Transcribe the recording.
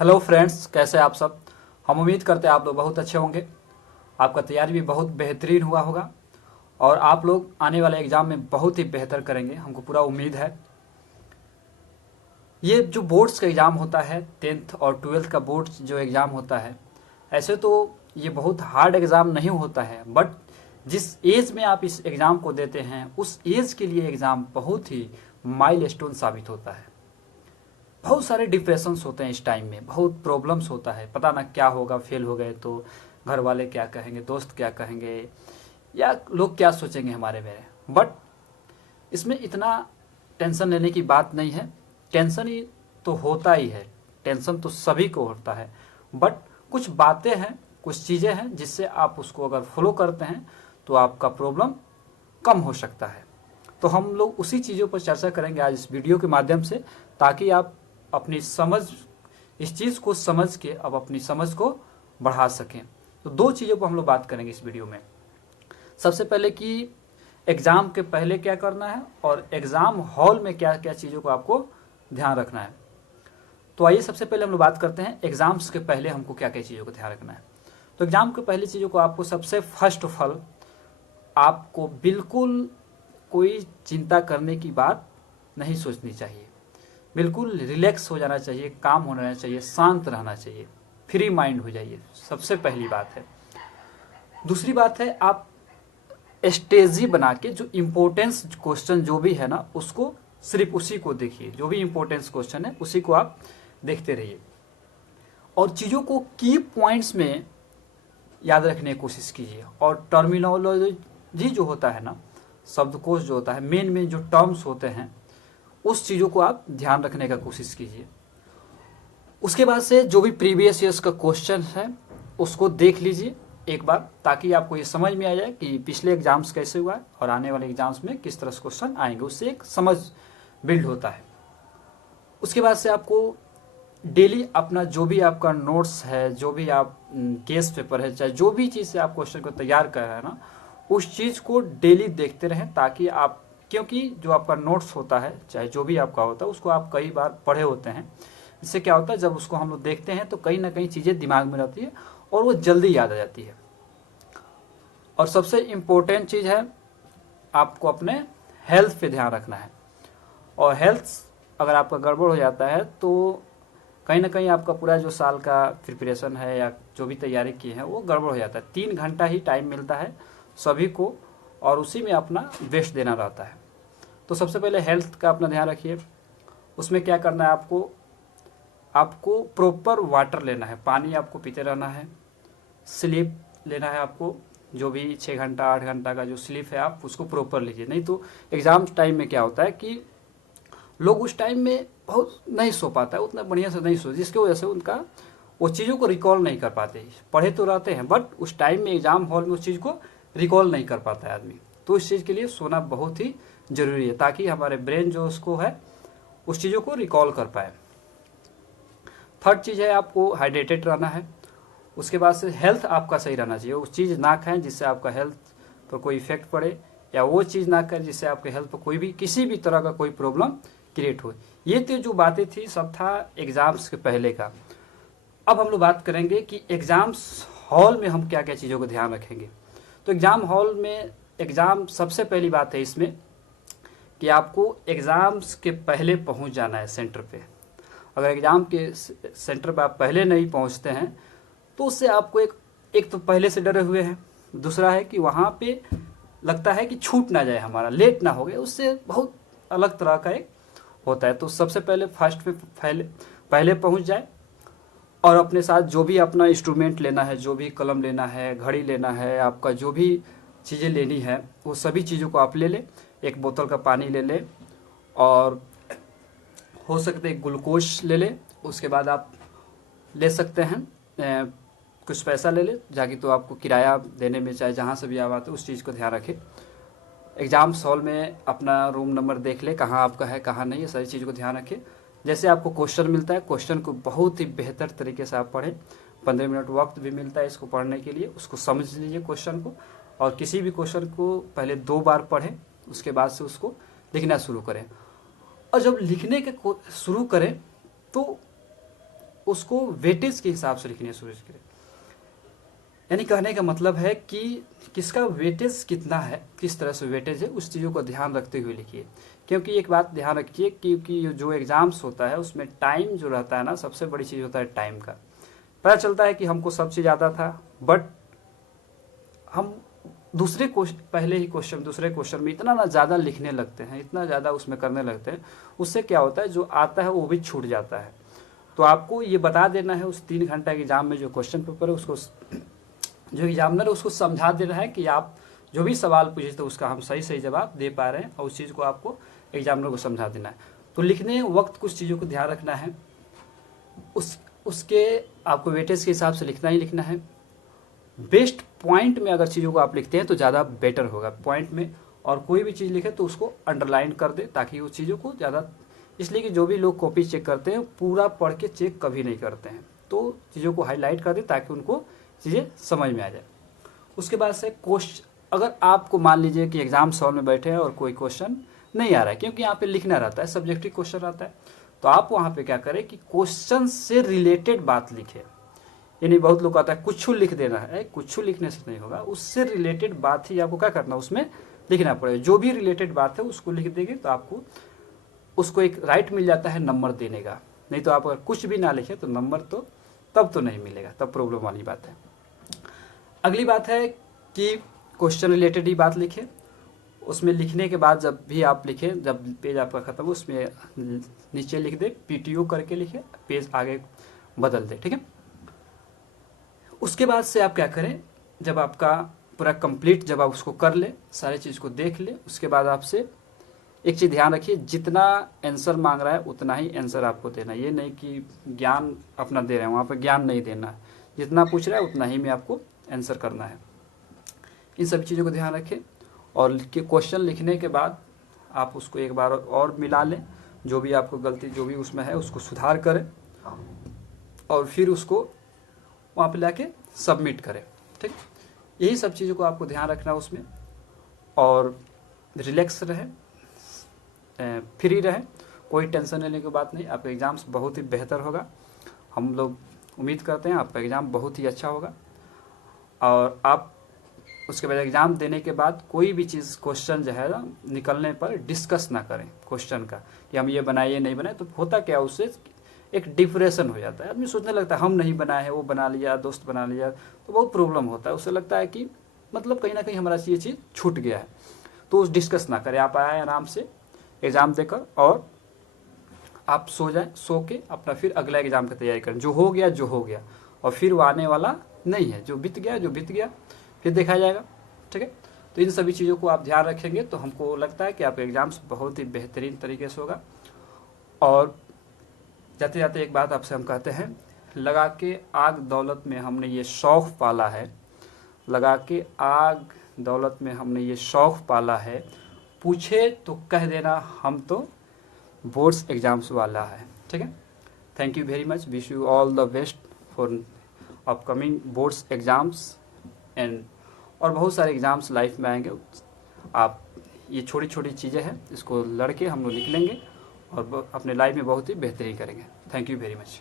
Hello friends, कैसे आप सब। हम उम्मीद करते हैं आप लोग बहुत अच्छे होंगे। आपका तैयारी भी बहुत बेहतरीन हुआ होगा और आप लोग आने वाले एग्ज़ाम में बहुत ही बेहतर करेंगे, हमको पूरा उम्मीद है। ये जो बोर्ड्स का एग्ज़ाम होता है, 10th और 12th का बोर्ड्स जो एग्ज़ाम होता है, ऐसे तो ये बहुत हार्ड एग्ज़ाम नहीं होता है, बट जिस एज में आप इस एग्ज़ाम को देते हैं उस एज के लिए एग्ज़ाम बहुत ही माइलस्टोन साबित होता है। बहुत सारे डिप्रेशंस होते हैं इस टाइम में, बहुत प्रॉब्लम्स होता है, पता ना क्या होगा, फेल हो गए तो घर वाले क्या कहेंगे, दोस्त क्या कहेंगे, या लोग क्या सोचेंगे हमारे मेरे। बट इसमें इतना टेंशन लेने की बात नहीं है। टेंशन ही तो होता ही है, टेंशन तो सभी को होता है, बट कुछ बातें हैं, कुछ चीज़ें हैं जिससे आप उसको अगर फॉलो करते हैं तो आपका प्रॉब्लम कम हो सकता है। तो हम लोग उसी चीज़ों पर चर्चा करेंगे आज इस वीडियो के माध्यम से, ताकि आप अपनी समझ, इस चीज़ को समझ के अब अपनी समझ को बढ़ा सकें। तो दो चीज़ों पर हम लोग बात करेंगे इस वीडियो में। सबसे पहले कि एग्ज़ाम के पहले क्या करना है और एग्ज़ाम हॉल में क्या क्या चीज़ों को आपको ध्यान रखना है। तो आइए सबसे पहले हम लोग बात करते हैं एग्ज़ाम्स के पहले हमको क्या क्या चीज़ों को ध्यान रखना है। तो एग्ज़ाम के पहले चीज़ों को आपको सबसे फर्स्ट ऑफ ऑल आपको बिल्कुल कोई चिंता करने की बात नहीं सोचनी चाहिए। बिल्कुल रिलैक्स हो जाना चाहिए, काम होना चाहिए, शांत रहना चाहिए, फ्री माइंड हो जाइए, सबसे पहली बात है। दूसरी बात है, आप स्ट्रेटजी बना के जो इम्पोर्टेंस क्वेश्चन जो भी है ना, उसको सिर्फ उसी को देखिए। जो भी इम्पोर्टेंस क्वेश्चन है उसी को आप देखते रहिए और चीज़ों को की पॉइंट्स में याद रखने की कोशिश कीजिए। और टर्मिनोलॉजी जो होता है ना, शब्दकोश जो होता है, मेन मेन जो टर्म्स होते हैं, उस चीज़ों को आप ध्यान रखने का कोशिश कीजिए। उसके बाद से जो भी प्रीवियस ईयर्स का क्वेश्चन है उसको देख लीजिए एक बार, ताकि आपको ये समझ में आ जाए कि पिछले एग्जाम्स कैसे हुआ है और आने वाले एग्जाम्स में किस तरह से क्वेश्चन आएंगे। उससे एक समझ बिल्ड होता है। उसके बाद से आपको डेली अपना जो भी आपका नोट्स है, जो भी आप केस पेपर है, चाहे जो भी चीज़ से आप क्वेश्चन को तैयार कर रहे हैं ना, उस चीज़ को डेली देखते रहें, ताकि आप, क्योंकि जो आपका नोट्स होता है, चाहे जो भी आपका होता है, उसको आप कई बार पढ़े होते हैं। इससे क्या होता है, जब उसको हम लोग देखते हैं तो कहीं ना कहीं चीज़ें दिमाग में रहती है और वो जल्दी याद आ जाती है। और सबसे इम्पोर्टेंट चीज़ है, आपको अपने हेल्थ पे ध्यान रखना है। और हेल्थ अगर आपका गड़बड़ हो जाता है तो कहीं ना कहीं आपका पूरा जो साल का प्रिपरेशन है या जो भी तैयारी की है वो गड़बड़ हो जाता है। 3 घंटा ही टाइम मिलता है सभी को और उसी में अपना बेस्ट देना रहता है। तो सबसे पहले हेल्थ का अपना ध्यान रखिए। उसमें क्या करना है, आपको आपको प्रॉपर वाटर लेना है, पानी आपको पीते रहना है। स्लीप लेना है आपको, जो भी 6 घंटा 8 घंटा का जो स्लीप है आप उसको प्रॉपर लीजिए। नहीं तो एग्ज़ाम टाइम में क्या होता है कि लोग उस टाइम में बहुत नहीं सो पाता है, उतना बढ़िया से नहीं सो, जिसकी वजह से उनका वो चीज़ों को रिकॉल नहीं कर पाते। पढ़े तो रहते हैं बट उस टाइम में एग्ज़ाम हॉल में उस चीज़ को रिकॉल नहीं कर पाता है आदमी। तो इस चीज़ के लिए सोना बहुत ही ज़रूरी है, ताकि हमारे ब्रेन जो उसको है उस चीज़ों को रिकॉल कर पाए। थर्ड चीज़ है, आपको हाइड्रेटेड रहना है। उसके बाद से हेल्थ आपका सही रहना चाहिए। उस चीज़ ना खाएं जिससे आपका हेल्थ पर कोई इफेक्ट पड़े, या वो चीज़ ना करें जिससे आपके हेल्थ पर कोई भी किसी भी तरह का कोई प्रॉब्लम क्रिएट हो। ये तो जो बातें थी सब था एग्ज़ाम्स के पहले का। अब हम लोग बात करेंगे कि एग्ज़ाम्स हॉल में हम क्या क्या चीज़ों को ध्यान रखेंगे। तो एग्ज़ाम हॉल में, एग्ज़ाम सबसे पहली बात है इसमें कि आपको एग्ज़ाम्स के पहले पहुंच जाना है सेंटर पे। अगर एग्ज़ाम के सेंटर पे आप पहले नहीं पहुंचते हैं तो उससे आपको एक तो पहले से डरे हुए हैं, दूसरा है कि वहाँ पे लगता है कि छूट ना जाए, हमारा लेट ना हो गए, उससे बहुत अलग तरह का एक होता है। तो सबसे पहले फर्स्ट पे पहले पहुँच जाए और अपने साथ जो भी अपना इंस्ट्रूमेंट लेना है, जो भी कलम लेना है, घड़ी लेना है, आपका जो भी चीज़ें लेनी है वो सभी चीज़ों को आप ले लें। एक बोतल का पानी ले लें और हो सकते एक ग्लूकोज ले लें। उसके बाद आप ले सकते हैं कुछ पैसा ले ले, जाकि तो आपको किराया देने में, चाहे जहाँ से भी आप आते उस चीज़ को ध्यान रखें। एग्ज़ाम हॉल में अपना रूम नंबर देख ले, कहाँ आपका है कहाँ नहीं, ये सारी चीज़ों को ध्यान रखें। जैसे आपको क्वेश्चन मिलता है, क्वेश्चन को बहुत ही बेहतर तरीके से आप पढ़ें। 15 मिनट वक्त भी मिलता है इसको पढ़ने के लिए, उसको समझ लीजिए क्वेश्चन को। और किसी भी क्वेश्चन को पहले 2 बार पढ़ें, उसके बाद से उसको लिखना शुरू करें। और जब लिखने के शुरू करें तो उसको वेटेज के हिसाब से लिखने शुरू करें। यानी कहने का मतलब है कि किसका वेटेज कितना है, किस तरह से वेटेज है, उस चीज़ों को ध्यान रखते हुए लिखिए। क्योंकि एक बात ध्यान रखिए, क्योंकि जो एग्ज़ाम्स होता है उसमें टाइम जो रहता है ना, सबसे बड़ी चीज़ होता है टाइम का। पता चलता है कि हमको सब चीज़ आता था, बट हम दूसरे क्वेश्चन में इतना ना ज़्यादा लिखने लगते हैं, इतना ज़्यादा उसमें करने लगते हैं, उससे क्या होता है जो आता है वो भी छूट जाता है। तो आपको ये बता देना है उस 3 घंटा के एग्जाम में जो क्वेश्चन पेपर है उसको, जो एग्जामिनर है उसको समझा देना है कि आप जो भी सवाल पूछे थे उसका हम सही जवाब दे पा रहे हैं, और उस चीज़ को आपको एग्जामिनर को समझा देना है। तो लिखने वक्त कुछ चीज़ों को ध्यान रखना है, उसके आपको वेटेज के हिसाब से लिखना ही लिखना है। बेस्ट पॉइंट में अगर चीज़ों को आप लिखते हैं तो ज़्यादा बेटर होगा पॉइंट में, और कोई भी चीज़ लिखे तो उसको अंडरलाइन कर दे ताकि उस चीज़ों को ज़्यादा, इसलिए कि जो भी लोग कॉपी चेक करते हैं पूरा पढ़ के चेक कभी नहीं करते हैं, तो चीज़ों को हाईलाइट कर दे ताकि उनको चीज़ें समझ में आ जाए। उसके बाद से क्वेश्चन, अगर आपको मान लीजिए कि एग्जाम हॉल में बैठे हैं और कोई क्वेश्चन नहीं आ रहा है, क्योंकि यहाँ पे लिखना रहता है, सब्जेक्टिव क्वेश्चन रहता है, तो आप वहाँ पे क्या करें कि क्वेश्चन से रिलेटेड बात लिखें। यानी बहुत लोग कहता है कुछ लिख देना है, कुछ लिखने से नहीं होगा, उससे रिलेटेड बात ही आपको क्या करना, उसमें लिखना पड़ेगा। जो भी रिलेटेड बात है उसको लिख देंगे तो आपको उसको एक राइट मिल जाता है नंबर देने का। नहीं तो आप अगर कुछ भी ना लिखे तो नंबर तो तब तो नहीं मिलेगा, तब प्रॉब्लम वाली बात है। अगली बात है कि क्वेश्चन रिलेटेड ही बात लिखें। उसमें लिखने के बाद जब भी आप लिखें, जब पेज आपका खत्म हो उसमें नीचे लिख दे PTO करके लिखे, पेज आगे बदल दे, ठीक है। उसके बाद से आप क्या करें, जब आपका पूरा कंप्लीट, जब आप उसको कर ले, सारी चीज़ को देख ले, उसके बाद आपसे एक चीज़ ध्यान रखिए, जितना आंसर मांग रहा है उतना ही आंसर आपको देना। ये नहीं कि ज्ञान अपना दे रहे हैं, वहाँ पर ज्ञान नहीं देना है, जितना पूछ रहा है उतना ही में आपको आंसर करना है। इन सभी चीज़ों को ध्यान रखें, और क्वेश्चन लिखने के बाद आप उसको एक बार और मिला लें, जो भी आपको गलती जो भी उसमें है उसको सुधार करें, और फिर उसको वहाँ पे लाके सबमिट करें, ठीक। यही सब चीज़ों को आपको ध्यान रखना है उसमें, और रिलैक्स रहे, फ्री रहे, कोई टेंशन लेने की बात नहीं। आपका एग्ज़ाम्स बहुत ही बेहतर होगा, हम लोग उम्मीद करते हैं आपका एग्ज़ाम बहुत ही अच्छा होगा। और आप उसके बाद एग्ज़ाम देने के बाद कोई भी चीज़ क्वेश्चन जो है ना निकलने पर डिस्कस ना करें क्वेश्चन का, कि हम ये बनाए ये नहीं बनाए। तो होता क्या, उससे एक डिप्रेशन हो जाता है, आदमी सोचने लगता है हम नहीं बनाए हैं, वो बना लिया, दोस्त बना लिया, तो बहुत प्रॉब्लम होता है। उससे लगता है कि मतलब कहीं ना कहीं हमारा ये चीज़ छूट गया है। तो उस डिस्कस ना करें, आप आए आराम से एग्ज़ाम देकर और आप सो जाएं, सो के अपना फिर अगला एग्ज़ाम की तैयारी करें। जो हो गया, और फिर वो आने वाला नहीं है, जो बीत गया फिर देखा जाएगा, ठीक है। तो इन सभी चीज़ों को आप ध्यान रखेंगे तो हमको लगता है कि आपका एग्ज़ाम्स बहुत ही बेहतरीन तरीके से होगा। और जाते जाते एक बात आपसे हम कहते हैं, लगा के आग दौलत में हमने ये शौक़ पाला है, लगा के आग दौलत में हमने ये शौक़ पाला है, पूछे तो कह देना हम तो बोर्ड्स एग्ज़ाम्स वाला है, ठीक है। Thank you very much, wish you all the best for upcoming boards exams and, और बहुत सारे एग्ज़ाम्स लाइफ में आएंगे। आप ये छोटी छोटी चीज़ें हैं, इसको लड़के हम लोग लिख लेंगे और अपने लाइफ में बहुत ही बेहतरी करेंगे। Thank you very much.